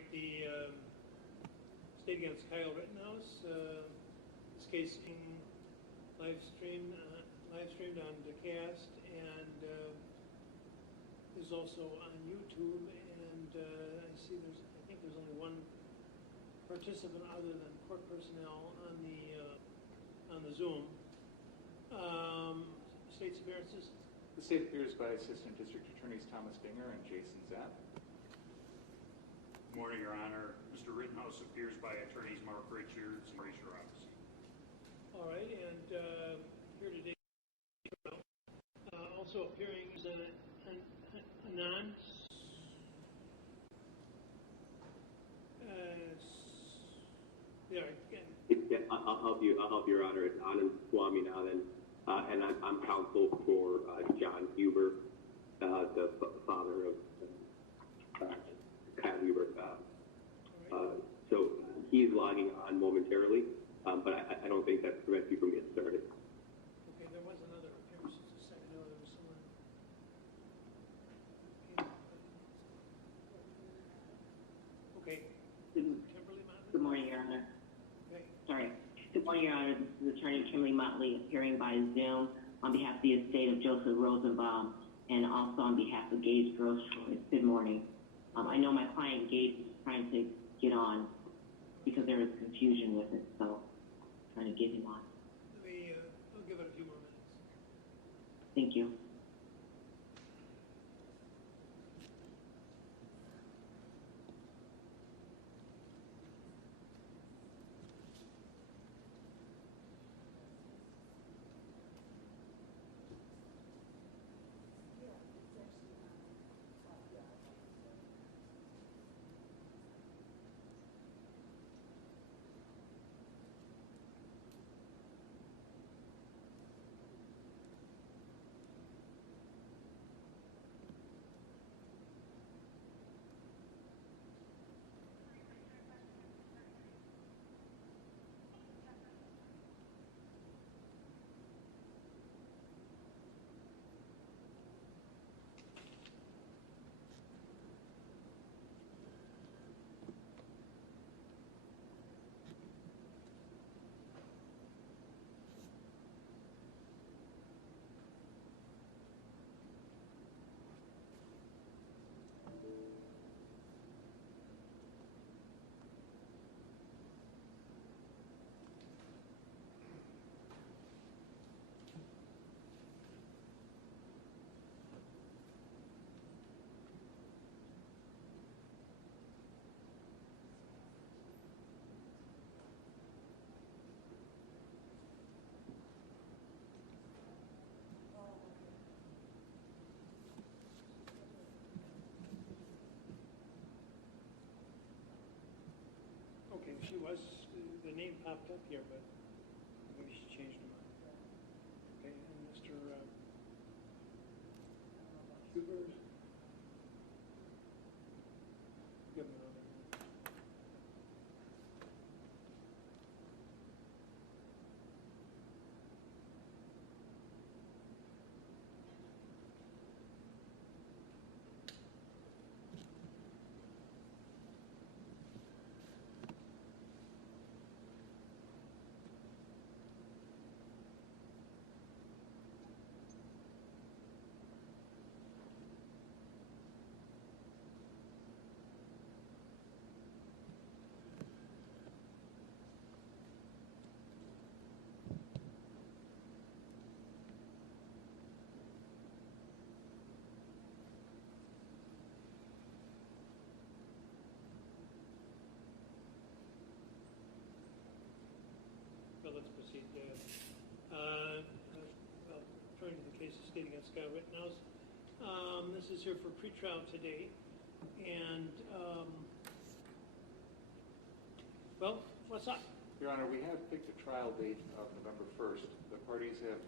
right, the state against Kyle Rittenhouse. This case being live streamed on the cast, and is also on YouTube. And I think there's only one participant other than court personnel on the Zoom. State's appearances. The state appears by Assistant District Attorneys Thomas Binger and Jason Zapp. Good morning, Your Honor. Mr. Rittenhouse appears by attorneys Mark Richards and Raise Your Eyes. All right, and here today, also appearing is a non. Yeah, I'll help you. I'll help Your Honor. It's Anand Swaminathan, and I'm counsel for John Huber, the father of Kyle Huber. So he's logging on momentarily, but I don't think that prevents you from getting started. Okay, there was another appearance just a second ago. There was someone. Okay. Kimberly Motley. Good morning, Your Honor. Okay. Sorry. Good morning, Your Honor. This is Attorney Kimberly Motley appearing by Zoom on behalf of the estate of Joseph Rosenbaum and also on behalf of Gage Gross Choice. Good morning. I know my client Gage is trying to get on because there is confusion with it, so I'm trying to get him on. I'll give it a few more minutes. Thank you. Okay, she was, the name popped up here, but maybe she changed her mind. Okay, and Mr. Huber, give him another. Well, let's proceed. Referring to the case of state against Kyle Rittenhouse. This is here for pretrial today, and well, what's up? Your Honor, we have picked a trial date of November 1st. The parties have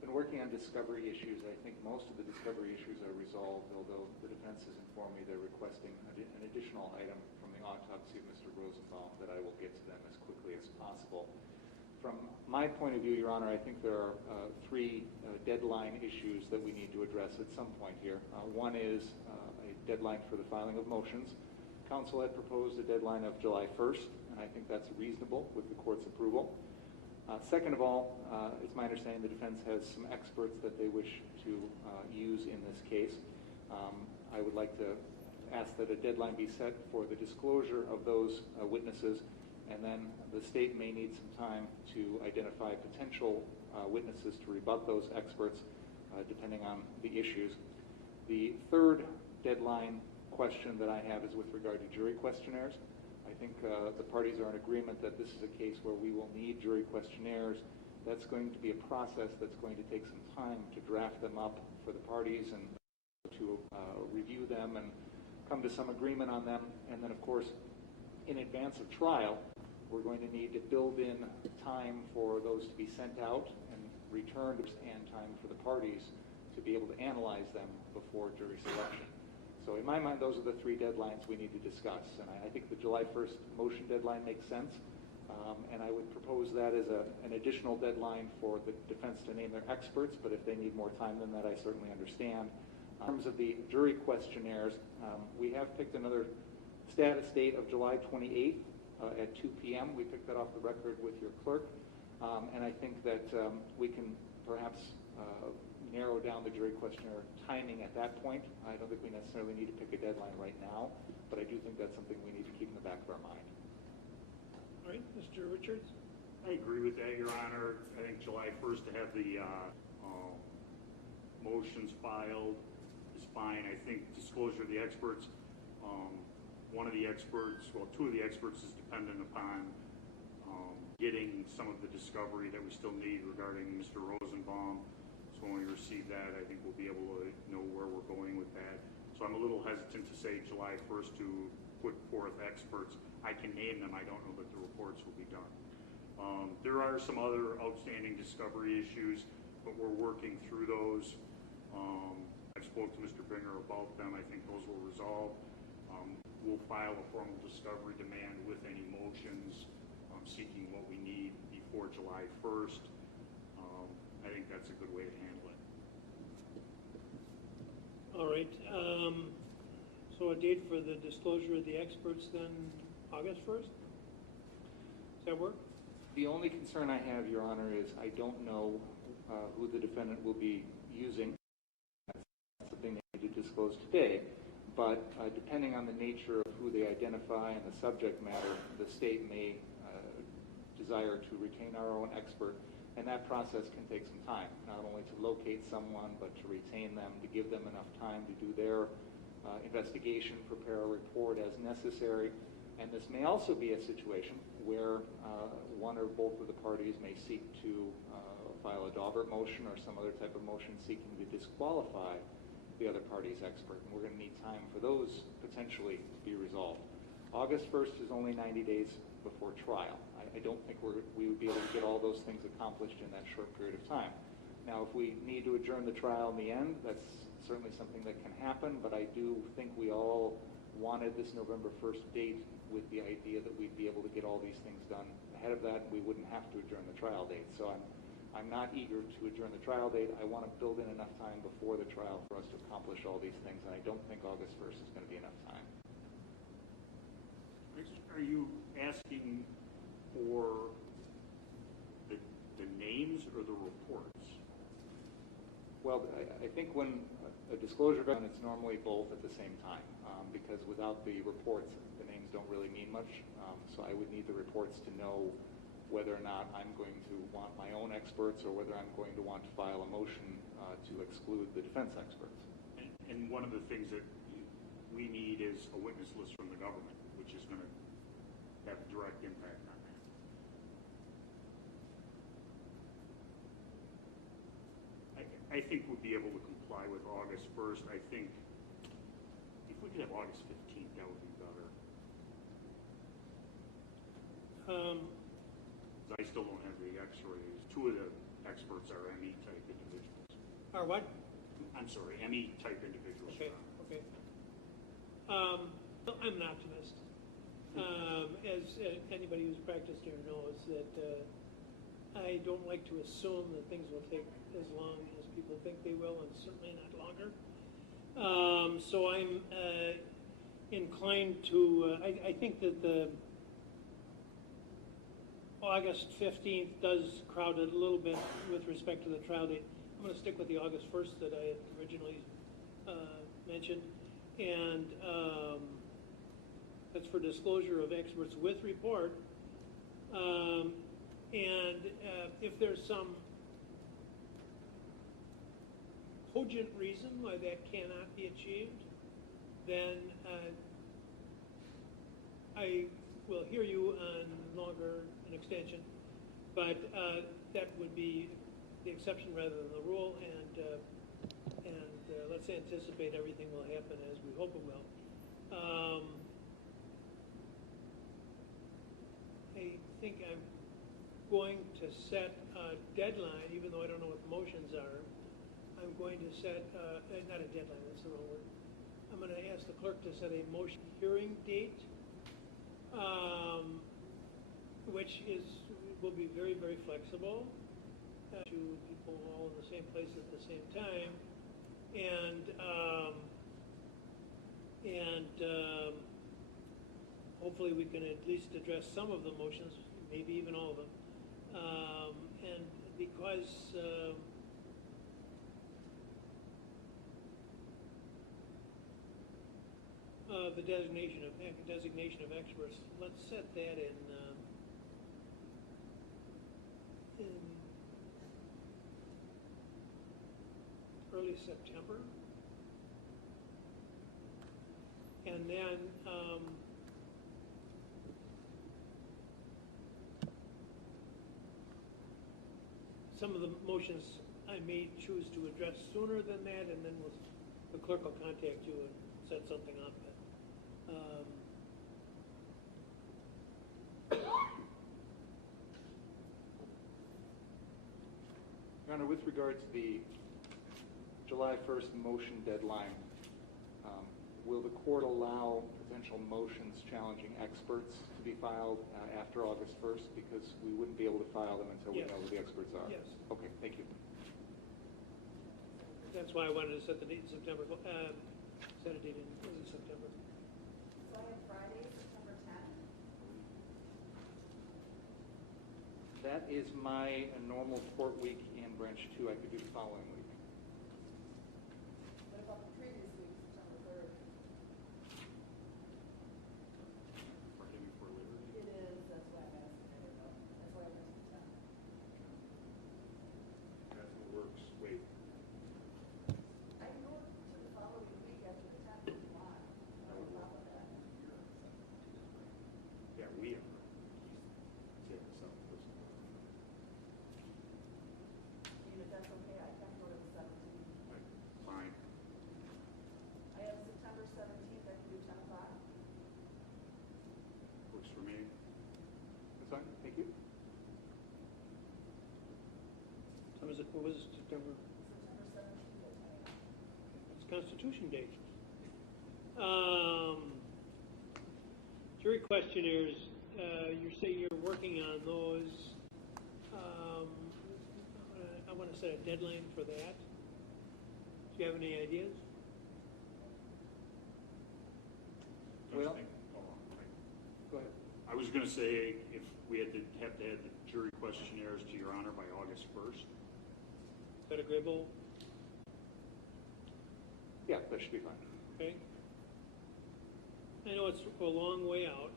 been working on discovery issues. I think most of the discovery issues are resolved, although the defense has informed me they're requesting an additional item from the autopsy of Mr. Rosenbaum that I will get to them as quickly as possible. From my point of view, Your Honor, I think there are three deadline issues that we need to address at some point here. One is a deadline for the filing of motions. Council had proposed a deadline of July 1st, and I think that's reasonable with the court's approval. Second of all, it's my understanding the defense has some experts that they wish to use in this case. I would like to ask that a deadline be set for the disclosure of those witnesses, and then the state may need some time to identify potential witnesses to rebut those experts, depending on the issues. The third deadline question that I have is with regard to jury questionnaires. I think the parties are in agreement that this is a case where we will need jury questionnaires. That's going to be a process that's going to take some time to draft them up for the parties and to review them and come to some agreement on them. And then, of course, in advance of trial, we're going to need to build in time for those to be sent out and returned, and time for the parties to be able to analyze them before jury selection. So in my mind, those are the three deadlines we need to discuss. And I think the July 1st motion deadline makes sense. And I would propose that as an additional deadline for the defense to name their experts, but if they need more time than that, I certainly understand. In terms of the jury questionnaires, we have picked another status date of July 28th at 2 p.m. We picked that off the record with your clerk. And I think that we can perhaps narrow down the jury questionnaire timing at that point. I don't think we necessarily need to pick a deadline right now, but I do think that's something we need to keep in the back of our mind. All right, Mr. Richards? I agree with that, Your Honor. I think July 1st to have the motions filed is fine. I think disclosure of the experts, one of the experts, well, two of the experts is dependent upon getting some of the discovery that we still need regarding Mr. Rosenbaum. So when we receive that, I think we'll be able to know where we're going with that. So I'm a little hesitant to say July 1st to put forth experts. I can name them. I don't know that the reports will be done. There are some other outstanding discovery issues, but we're working through those. I spoke to Mr. Binger about them. I think those will resolve. We'll file a formal discovery demand with any motions seeking what we need before July 1st. I think that's a good way to handle it. All right. So a date for the disclosure of the experts then, August 1st? Does that work? The only concern I have, Your Honor, is I don't know who the defendant will be using. That's something they need to disclose today. But depending on the nature of who they identify and the subject matter, the state may desire to retain our own expert. And that process can take some time, not only to locate someone, but to retain them, to give them enough time to do their investigation, prepare a report as necessary. And this may also be a situation where one or both of the parties may seek to file a Daubert motion or some other type of motion seeking to disqualify the other party's expert. And we're going to need time for those potentially to be resolved. August 1st is only 90 days before trial. I don't think we would be able to get all those things accomplished in that short period of time. Now, if we need to adjourn the trial in the end, that's certainly something that can happen, but I do think we all wanted this November 1st date with the idea that we'd be able to get all these things done ahead of that, and we wouldn't have to adjourn the trial date. So I'm not eager to adjourn the trial date. I want to build in enough time before the trial for us to accomplish all these things, and I don't think August 1st is going to be enough time. Are you asking for the names or the reports? Well, I think when a disclosure is done, it's normally both at the same time, because without the reports, the names don't really mean much. So I would need the reports to know whether or not I'm going to want my own experts or whether I'm going to want to file a motion to exclude the defense experts. And one of the things that we need is a witness list from the government, which is going to have a direct impact on that. I think we'll be able to comply with August 1st. I think if we could have August 15th, that would be better. I still don't have the X-rays. Two of the experts are ME-type individuals. Are what? I'm sorry, ME-type individuals. Okay, okay. I'm an optimist. As anybody who's practiced here knows that I don't like to assume that things will take as long as people think they will, and certainly not longer. So I'm inclined to, I think that the August 15th does crowd it a little bit with respect to the trial date. I'm going to stick with the August 1st that I had originally mentioned. And that's for disclosure of experts with report. If there's some cogent reason why that cannot be achieved, then I will hear you on longer an extension, but that would be the exception rather than the rule, and let's anticipate everything will happen as we hope it will. I think I'm going to set a deadline, even though I don't know what the motions are. I'm going to set, not a deadline, that's the wrong word. I'm going to ask the clerk to set a motion hearing date, which will be very, very flexible to people all in the same place at the same time. Hopefully we can at least address some of the motions, maybe even all of them. And because the designation of experts, let's set that in early September, and then some of the motions I may choose to address sooner than that, and then the clerk will contact you and set something up. Your Honor, with regard to the July 1st motion deadline, will the court allow potential motions challenging experts to be filed after August 1st? Because we wouldn't be able to file them until we know who the experts are. Yes. Okay, thank you. That's why I wanted to set the date in September. Set a date in early September. So I have Friday, September 10th. That is my normal court week in branch 2. I could do the following week. What about the previous week, September 3rd? Friday before Labor Day. It is, that's why I'm asking, I don't know. That's why I'm asking the 10th. That's what works. Wait. I can go to the following week after the 10th if you want. I would love that. Yeah, we are. Yeah, so. Even if that's okay, I can go to the 17th. Fine. I have September 17th, I can do 10 o'clock. Works for me. That's fine, thank you. What was it, September? September 17th at 10 a.m. It's Constitution Day. Jury questionnaires, you say you're working on those. I want to set a deadline for that. Do you have any ideas? Well- Hold on. Go ahead. I was going to say if we had to have the jury questionnaires to Your Honor by August 1st. Is that agreeable? Yeah, that should be fine. Okay. I know it's a long way out,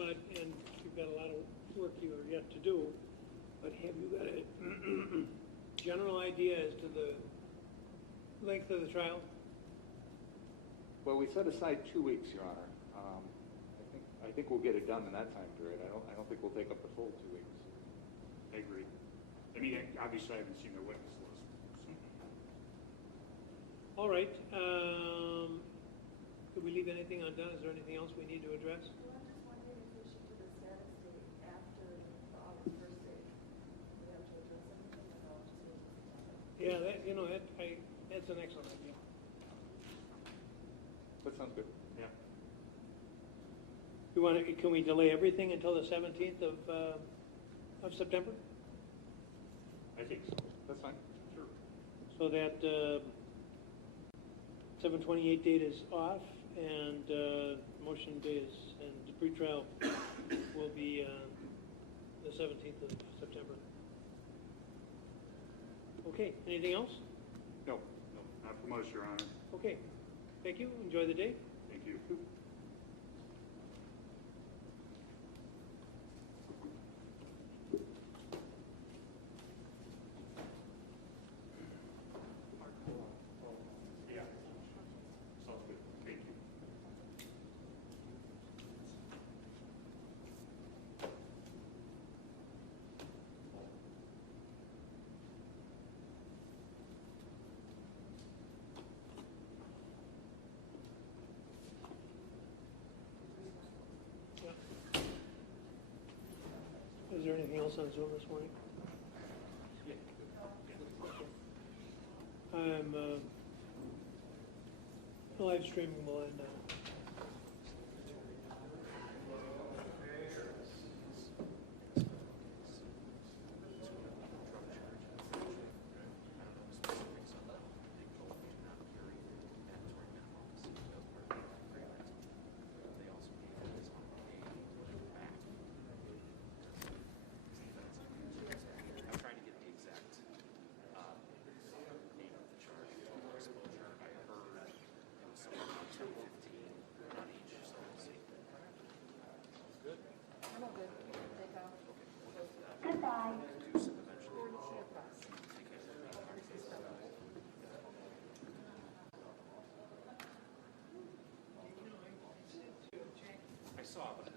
and you've got a lot of work you are yet to do, but have you got a general idea as to the length of the trial? Well, we set aside 2 weeks, Your Honor. I think we'll get it done in that time period. I don't think we'll take up the full 2 weeks. I agree. I mean, obviously I haven't seen the witness list. All right. Could we leave anything undone? Is there anything else we need to address? Well, I'm just wondering if we should do the status date after the August 1st date. Do we have to address anything or no? Just wait till September? Yeah, that's an excellent idea. That sounds good. Yeah. Can we delay everything until the 17th of September? I think so. That's fine. Sure. So that 7/28 date is off, And motion day is, and the pretrial will be the 17th of September. Okay, anything else? No, not from us, Your Honor. Okay, thank you. Enjoy the day. Thank you. Yeah, sounds good. Thank you. Is there anything else on Zoom this morning? I'm live streaming will end now. I'm trying to get the exact name of the charge for exposure. I heard it was somewhere around 10, 15 on each, so we'll see. Good. I'm all good. Take off. Goodbye. Reduce it eventually. I saw, but